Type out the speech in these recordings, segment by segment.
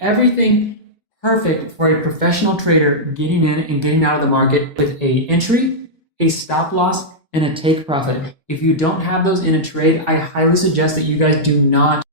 Everything perfect for a professional trader getting in and getting out of the market with a entry, a stop loss, and a take profit. If you don't have those in a trade, I highly suggest that you guys do not.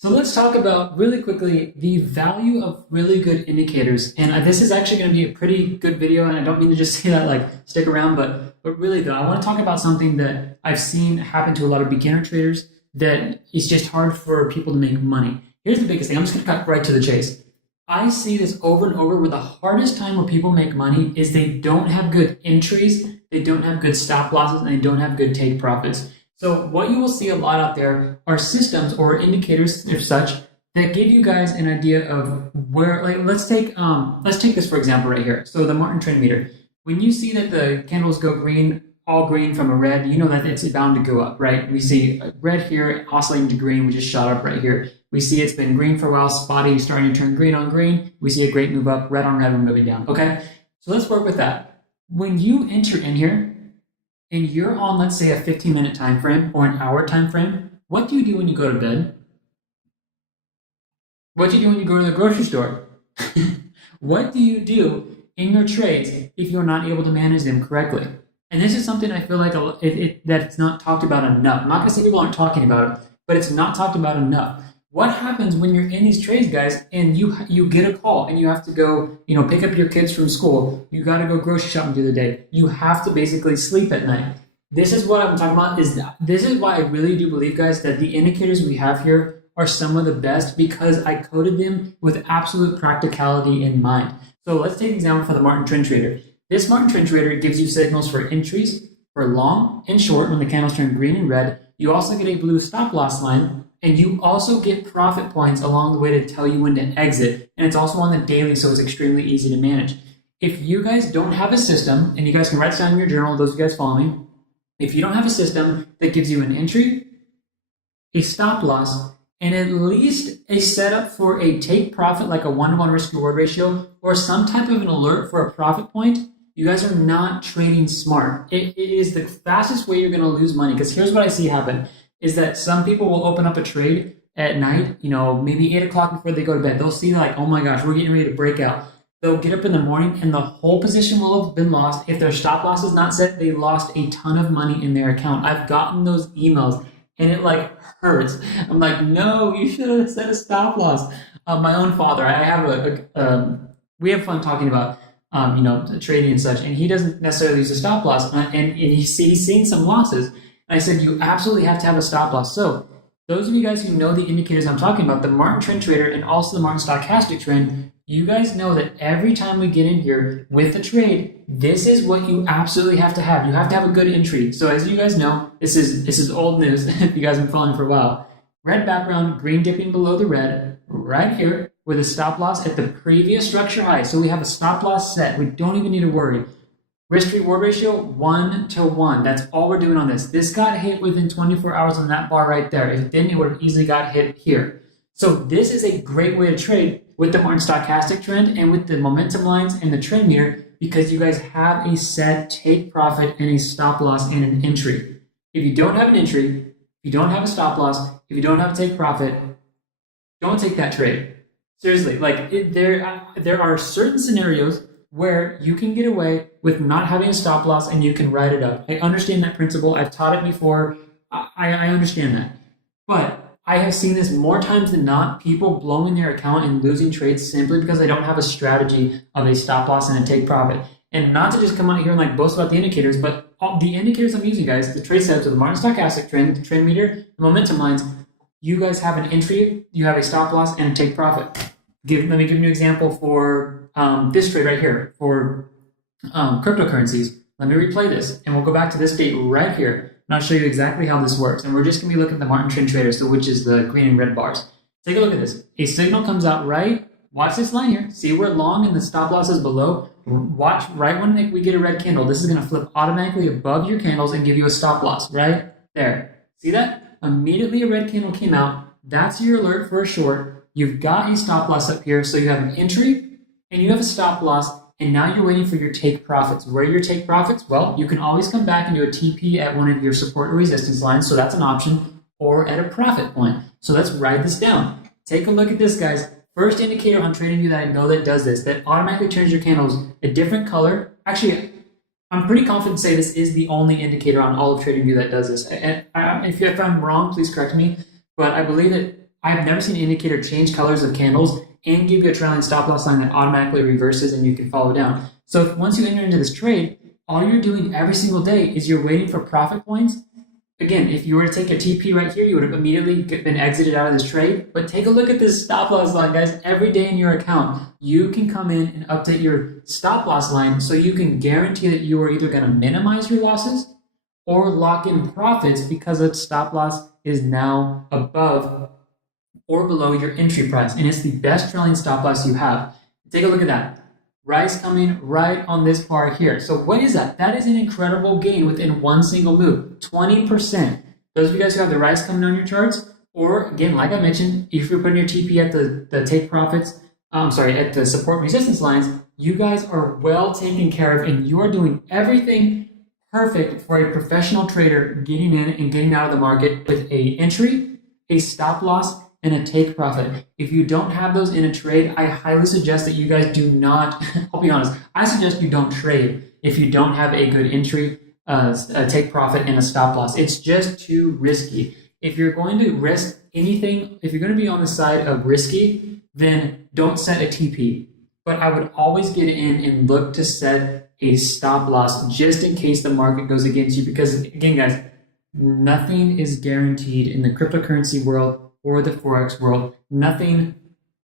So let's talk about really quickly the value of really good indicators. And this is actually going to be a pretty good video. And I don't mean to just say that like stick around, but really though, I want to talk about something that I've seen happen to a lot of beginner traders that it's just hard for people to make money. Here's the biggest thing. I'm just going to cut right to the chase. I see this over and over where the hardest time where people make money is they don't have good entries, they don't have good stop losses, and they don't have good take profits. So what you will see a lot out there are systems or indicators or such that give you guys an idea of where, like, let's take this for example right here. So the Martin Trend meter. When you see that the candles go green, all green from a red, you know that it's bound to go up, right? We see red here oscillating to green, we just shot up right here. We see it's been green for a while, spotty, starting to turn green on green. We see a great move up, red on red, we're moving down, okay? So let's work with that. When you enter in here, and you're on, let's say, a 15-minute time frame or an hour time frame, what do you do when you go to bed? What do you do when you go to the grocery store? What do you do in your trades if you're not able to manage them correctly? And this is something I feel like that it's not talked about enough. I'm not going to say people aren't talking about it, but it's not talked about enough. What happens when you're in these trades, guys, and you get a call and you have to go, pick up your kids from school. You got to go grocery shopping through the day. You have to basically sleep at night. This is what I'm talking about. This is why I really do believe, guys, that the indicators we have here are some of the best because I coded them with absolute practicality in mind. So let's take an example for the Martin Trend Trader. This Martin Trend Trader gives you signals for entries, for long and short when the candles turn green and red. You also get a blue stop loss line. And you also get profit points along the way to tell you when to exit. And it's also on the daily, so it's extremely easy to manage. If you guys don't have a system, and you guys can write this down in your journal, those of you guys follow me. If you don't have a system that gives you an entry, a stop loss, and at least a setup for a take profit, like a 1-to-1 risk reward ratio, or some type of an alert for a profit point, you guys are not trading smart. It is the fastest way you're going to lose money. Because here's what I see happen. Is that some people will open up a trade at night, maybe 8 o'clock before they go to bed. They'll see like, oh my gosh, we're getting ready to break out. They'll get up in the morning and the whole position will have been lost. If their stop loss is not set, they lost a ton of money in their account. I've gotten those emails and it like hurts. I'm like, no, you should have set a stop loss. My own father, I have we have fun talking about, trading and such, and he doesn't necessarily use a stop loss, and he's seen some losses. I said, you absolutely have to have a stop loss. So those of you guys who know the indicators I'm talking about, the Martin Trend Trader and also the Martin Stochastic Trend, you guys know that every time we get in here with the trade, this is what you absolutely have to have. You have to have a good entry. So as you guys know, this is old news if you guys have been following for a while. Red background, green dipping below the red, right here with a stop loss at the previous structure high. So we have a stop loss set. We don't even need to worry. Risk reward ratio 1-to-1. That's all we're doing on this. This got hit within 24 hours on that bar right there. If it didn't, it would have easily got hit here. So this is a great way to trade with the Martin Stochastic Trend and with the momentum lines and the trend meter because you guys have a set take profit and a stop loss and an entry. If you don't have an entry, if you don't have a stop loss, if you don't have a take profit, don't take that trade. Seriously, there are certain scenarios where you can get away with not having a stop loss and you can write it up. I understand that principle. I've taught it before. I understand that. But I have seen this more times than not, people blowing their account and losing trades simply because they don't have a strategy of a stop loss and a take profit. And not to just come out here and boast about the indicators, but all the indicators I'm using, guys, the trade setups of the Martin Stochastic Trend, the trend meter, the momentum lines, you guys have an entry, you have a stop loss, and a take profit. Let me give you an example for this trade right here for cryptocurrencies. Let me replay this, and we'll go back to this date right here, and I'll show you exactly how this works. And we're just going to be looking at the Martin Trend Trader, so which is the green and red bars. Take a look at this. A signal comes out right. Watch this line here. See where long and the stop loss is below? Watch right when we get a red candle. This is going to flip automatically above your candles and give you a stop loss, right? There. See that? Immediately a red candle came out. That's your alert for a short. You've got a stop loss up here. So you have an entry and you have a stop loss. And now you're waiting for your take profits. Where are your take profits? Well, you can always come back and do a TP at one of your support or resistance lines. So that's an option, or at a profit point. So let's write this down. Take a look at this, guys. First indicator on TradingView that I know that does this, that automatically turns your candles a different color. Actually, I'm pretty confident to say this is the only indicator on all of TradingView that does this. And if I'm wrong, please correct me. But I believe that I've never seen an indicator change colors of candles and give you a trailing stop loss line that automatically reverses and you can follow down. So once you enter into this trade, all you're doing every single day is you're waiting for profit points. Again, if you were to take a TP right here, you would have immediately been exited out of this trade. But take a look at this stop loss line, guys. Every day in your account, you can come in and update your stop loss line so you can guarantee that you are either going to minimize your losses or lock in profits because the stop loss is now above or below your entry price. And it's the best trailing stop loss you have. Take a look at that. Rise coming right on this bar here. So what is that? That is an incredible gain within one single move, 20%. Those of you guys who have the rise coming on your charts, or again, like I mentioned, if you're putting your TP at the take profits, at the support resistance lines, you guys are well taken care of and you are doing everything perfect for a professional trader getting in and getting out of the market with a entry, a stop loss, and a take profit. If you don't have those in a trade, I highly suggest that you guys do not, I'll be honest, I suggest you don't trade if you don't have a good entry, a take profit, and a stop loss. It's just too risky. If you're going to risk anything, if you're going to be on the side of risky, then don't set a TP. But I would always get in and look to set a stop loss just in case the market goes against you. Because again, guys, nothing is guaranteed in the cryptocurrency world or the Forex world. Nothing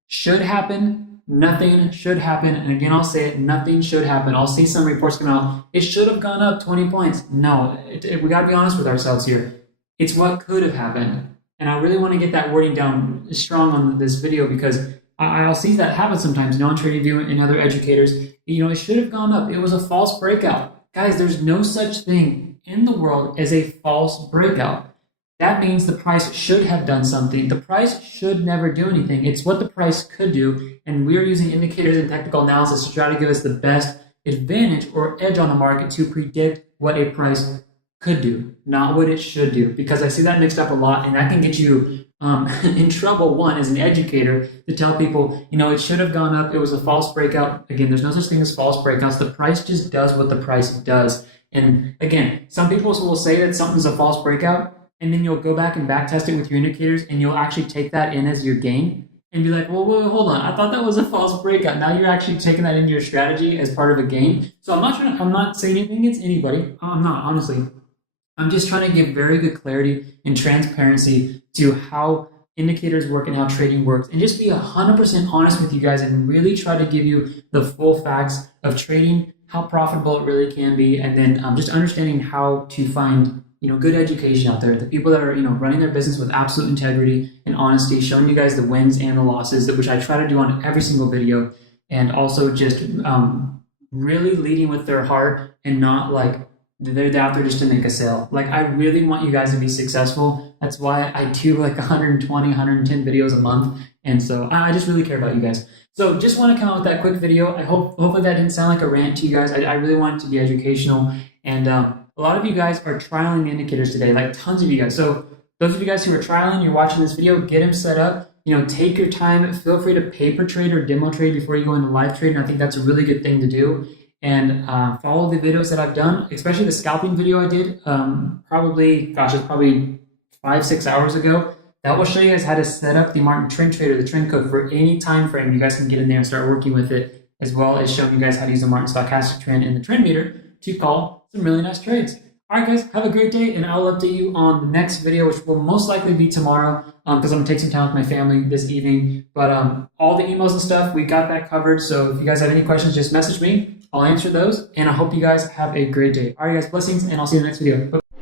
should happen. Nothing should happen. And again, I'll say it, nothing should happen. I'll see some reports come out. It should have gone up 20 points. No, we got to be honest with ourselves here. It's what could have happened. And I really want to get that wording down strong on this video because I'll see that happen sometimes, on TradingView and other educators. It should have gone up. It was a false breakout. Guys, there's no such thing in the world as a false breakout. That means the price should have done something. The price should never do anything. It's what the price could do, and we're using indicators and technical analysis to try to give us the best advantage or edge on the market to predict what a price could do, not what it should do. Because I see that mixed up a lot, and that can get you in trouble, one, as an educator, to tell people, it should have gone up, it was a false breakout. Again, there's no such thing as false breakouts. The price just does what the price does. And again, some people will say that something's a false breakout, and then you'll go back and back test it with your indicators, and you'll actually take that in as your gain and be like, well, hold on. I thought that was a false breakout. Now you're actually taking that into your strategy as part of a gain. So I'm not saying anything against anybody. I'm not, honestly. I'm just trying to give very good clarity and transparency to how indicators work and how trading works, and just be 100% honest with you guys and really try to give you the full facts of trading, how profitable it really can be, and then just understanding how to find good education out there. The people that are running their business with absolute integrity and honesty, showing you guys the wins and the losses, which I try to do on every single video, and also just really leading with their heart and not like they're out there just to make a sale. Like, I really want you guys to be successful. That's why I do like 120, 110 videos a month. And so I just really care about you guys. So just want to come out with that quick video. Hopefully that didn't sound like a rant to you guys. I really want it to be educational. And a lot of you guys are trialing the indicators today, like tons of you guys. So those of you guys who are trialing, you're watching this video, get them set up. Take your time. Feel free to paper trade or demo trade before you go into live trade. And I think that's a really good thing to do. And follow the videos that I've done, especially the scalping video I did it's probably 5-6 hours ago. That will show you guys how to set up the Martin Trend Trader, the trend code for any time frame. You guys can get in there and start working with it, as well as showing you guys how to use the Martin Stochastic Trend and the trend meter to call some really nice trades. All right, guys, have a great day, and I'll update you on the next video, which will most likely be tomorrow, because I'm going to take some time with my family this evening. But all the emails and stuff, we got that covered. So if you guys have any questions, just message me. I'll answer those, and I hope you guys have a great day. All right, guys, blessings, and I'll see you in the next video. Bye.